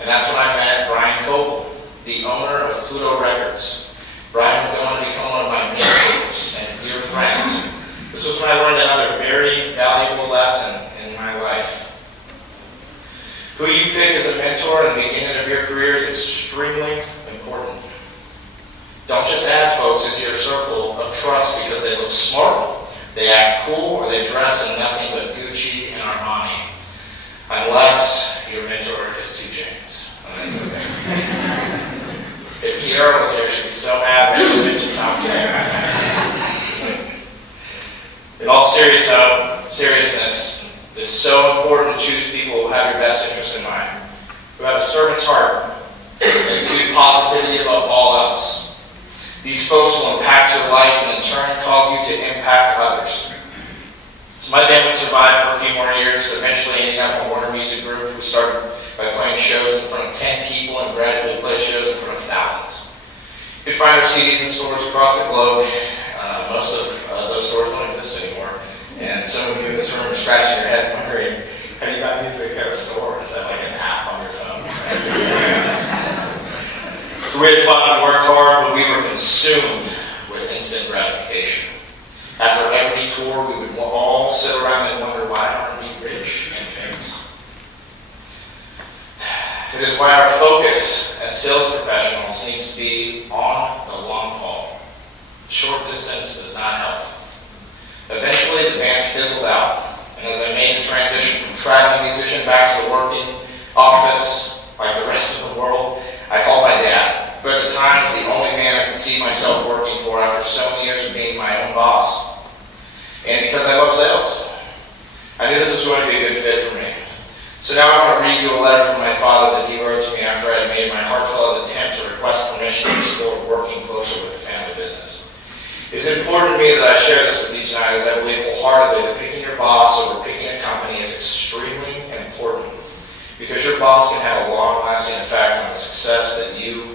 And that's when I met Brian Coble, the owner of Pluto Records. Brian would go on to become one of my mentors and dear friends. This was when I learned another very valuable lesson in my life. Who you pick as a mentor in the beginning of your career is extremely important. Don't just add folks into your circle of trust because they look smart, they act cool, or they dress in nothing but Gucci and Armani. Unless your mentor is 2 Chainz. That's okay. If Kiara was here, she'd be so mad when you mentioned Copier. In all seriousness, it's so important to choose people who have your best interest in mind, who have a servant's heart, and exude positivity above all else. These folks will impact your life and in turn cause you to impact others. So my band would survive for a few more years, eventually ending up in Warner Music Group, who started by playing shows in front of 10 people and gradually played shows in front of thousands. You can find our CDs in stores across the globe. Most of those stores don't exist anymore. And some of you in this room are scratching your head wondering, how do you buy music at a store? Is that like an app on your phone? So we had fun, we worked hard, but we were consumed with instant gratification. After every tour, we would all sit around and wonder, why aren't we rich and famous? It is why our focus as sales professionals needs to be on the long haul. Short distance does not help. Eventually, the band fizzled out, and as I made the transition from traveling musician back to the working office, like the rest of the world, I called my dad, who at the time was the only man I could see myself working for after so many years of being my own boss. And because I love sales, I knew this was going to be a good fit for me. So now I want to read you a letter from my father that he wrote to me after I had made my heartfelt attempt to request permission to explore working closer with the family business. It's important to me that I share this with you tonight, as I believe wholeheartedly that picking your boss over picking a company is extremely important, because your boss can have a long-lasting effect on the success that you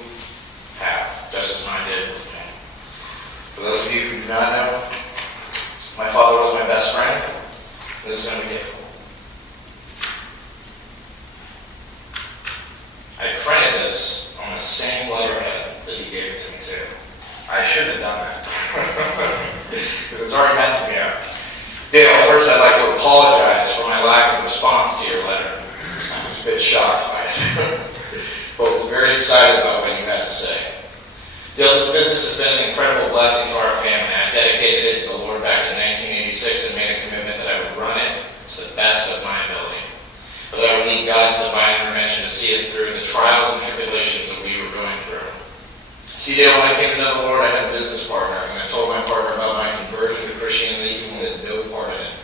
have, just as mine did with me. For those of you who do not know, my father was my best friend. This is going to be difficult. I printed this on the same letterhead that he gave it to me too. I shouldn't have done that, because it's already messing me up. Dale, first I'd like to apologize for my lack of response to your letter. I was a bit shocked by it, but was very excited about what you had to say. Dale, this business has been an incredible blessing to our family. I dedicated it to the Lord back in 1986 and made a commitment that I would run it to the best of my ability, but that I would need God's divine intervention to see it through the trials and tribulations that we were going through. See, Dale, when I came to know the Lord, I had a business partner, and I told my partner about my conversion to Christianity. He wanted no part in it.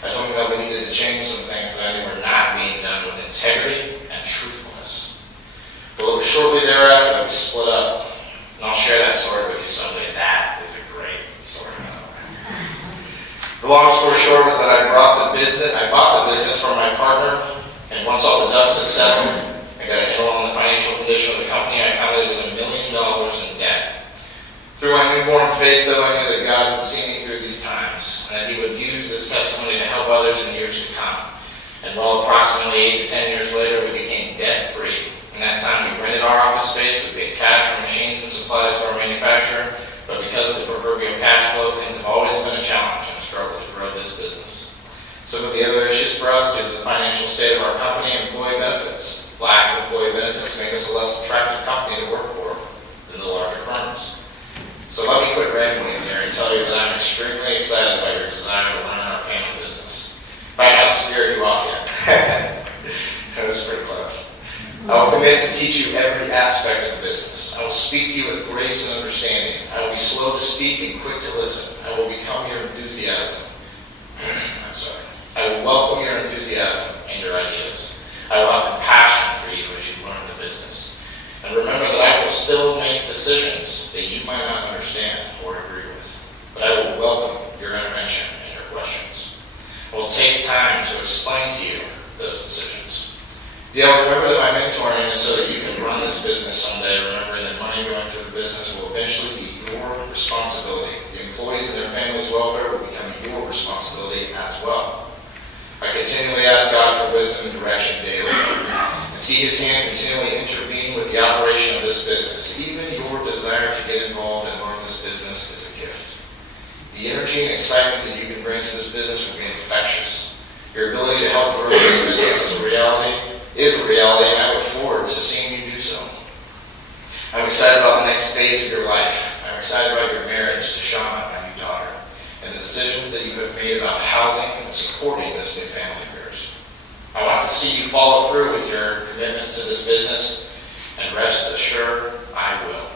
I told him that we needed to change some things that I knew were not being done with integrity and truthfulness. Well, it was shortly thereafter that we split up, and I'll share that story with you someday. That is a great story. The long story short was that I bought the business from my partner, and once all the dust had settled, I got a handle on the financial condition of the company. I found that it was $1 million in debt. Through my newborn faith, though, I knew that God would see me through these times, and that He would use this testimony to help others in years to come. And while approximately 8 to 10 years later, we became debt-free. In that time, we rented our office space, we paid cash for machines and supplies to our manufacturer, but because of the proverbial cash flow, things have always been a challenge and a struggle to grow this business. Some of the other issues for us due to the financial state of our company: employee benefits. Lack of employee benefits make us a less attractive company to work for than the larger firms. So let me quit rambling there and tell you that I'm extremely excited about your desire to learn our family business. If I not scared you off yet. That was pretty close. I will commit to teach you every aspect of the business. I will speak to you with grace and understanding. I will be slow to speak and quick to listen. I will become your enthusiasm. I will welcome your enthusiasm and your ideas. I will have compassion for you as you learn the business. And remember that I will still make decisions that you might not understand or agree with. But I will welcome your intervention and your questions. I will take time to explain to you those decisions. Dale, remember that my mentoring is so that you can run this business someday, remembering that money going through the business will eventually be your responsibility. The employees and their families' welfare will become your responsibility as well. I continually ask God for wisdom and direction daily. and see His hand continually intervene with the operation of this business. Even your desire to get involved and learn this business is a gift. The energy and excitement that you can bring to this business will be infectious. Your ability to help grow this business is a reality, and I look forward to seeing you do so. I'm excited about the next phase of your life. I'm excited about your marriage to Shauna, my new daughter, and the decisions that you have made about housing and supporting this new family of yours. I want to see you follow through with your commitments to this business, and rest assured, I will.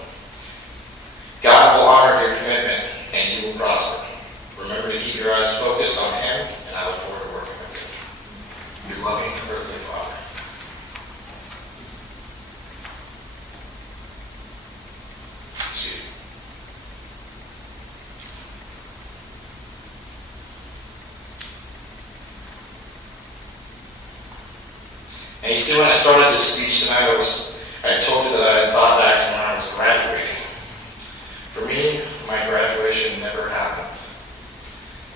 God will honor your commitment, and you will prosper. Remember to keep your eyes focused on Him, and I look forward to working with you. Your loving earthly Father. Excuse me. And you see, when I started this speech tonight, I told you that I had thought back to when I was graduating. For me, my graduation never happened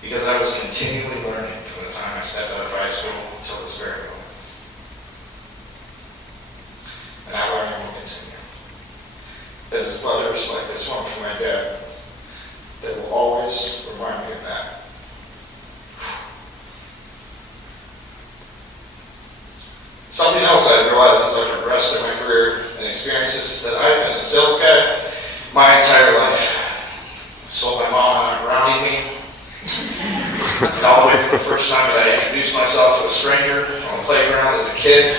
because I was continually learning from the time I stepped out of high school until this very moment. And that learning will continue. There's letters like this one from my dad that will always remind me of that. Something else I realized as I progressed in my career and experiences is that I've been a sales guy my entire life. I sold my mom on grounding me. And all the way from the first time that I introduced myself to a stranger on the playground as a kid,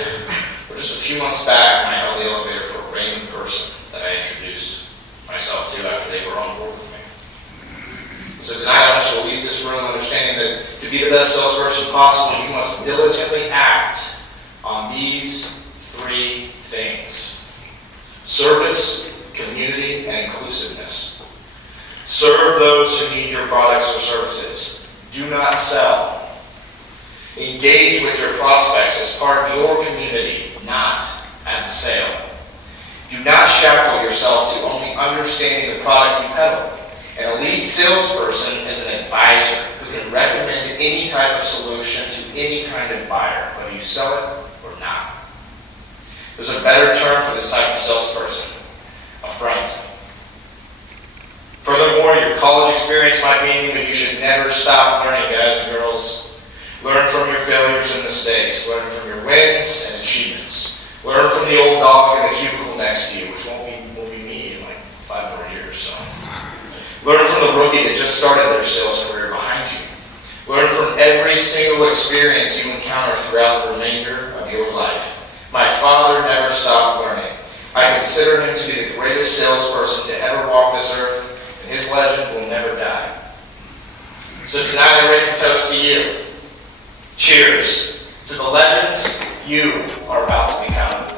or just a few months back when I held the elevator for a random person that I introduced myself to after they were on board with me. So tonight I want you to leave this room understanding that to be the best salesperson possible, you must diligently act on these three things: service, community, and inclusiveness. Serve those who need your products or services. Do not sell. Engage with your prospects as part of your community, not as a sale. Do not shackle yourself to only understanding the product you peddle. An elite salesperson is an advisor who can recommend any type of solution to any kind of buyer, whether you sell it or not. There's a better term for this type of salesperson: a friend. Furthermore, your college experience might mean that you should never stop learning, guys and girls. Learn from your failures and mistakes. Learn from your wins and achievements. Learn from the old dog in the cubicle next to you, which will be me in like 5 more years. So. Learn from the rookie that just started their sales career behind you. Learn from every single experience you encounter throughout the remainder of your life. My father never stopped learning. I consider him to be the greatest salesperson to ever walk this earth, and his legend will never die. So tonight I raise a toast to you. Cheers to the legends you are about to become.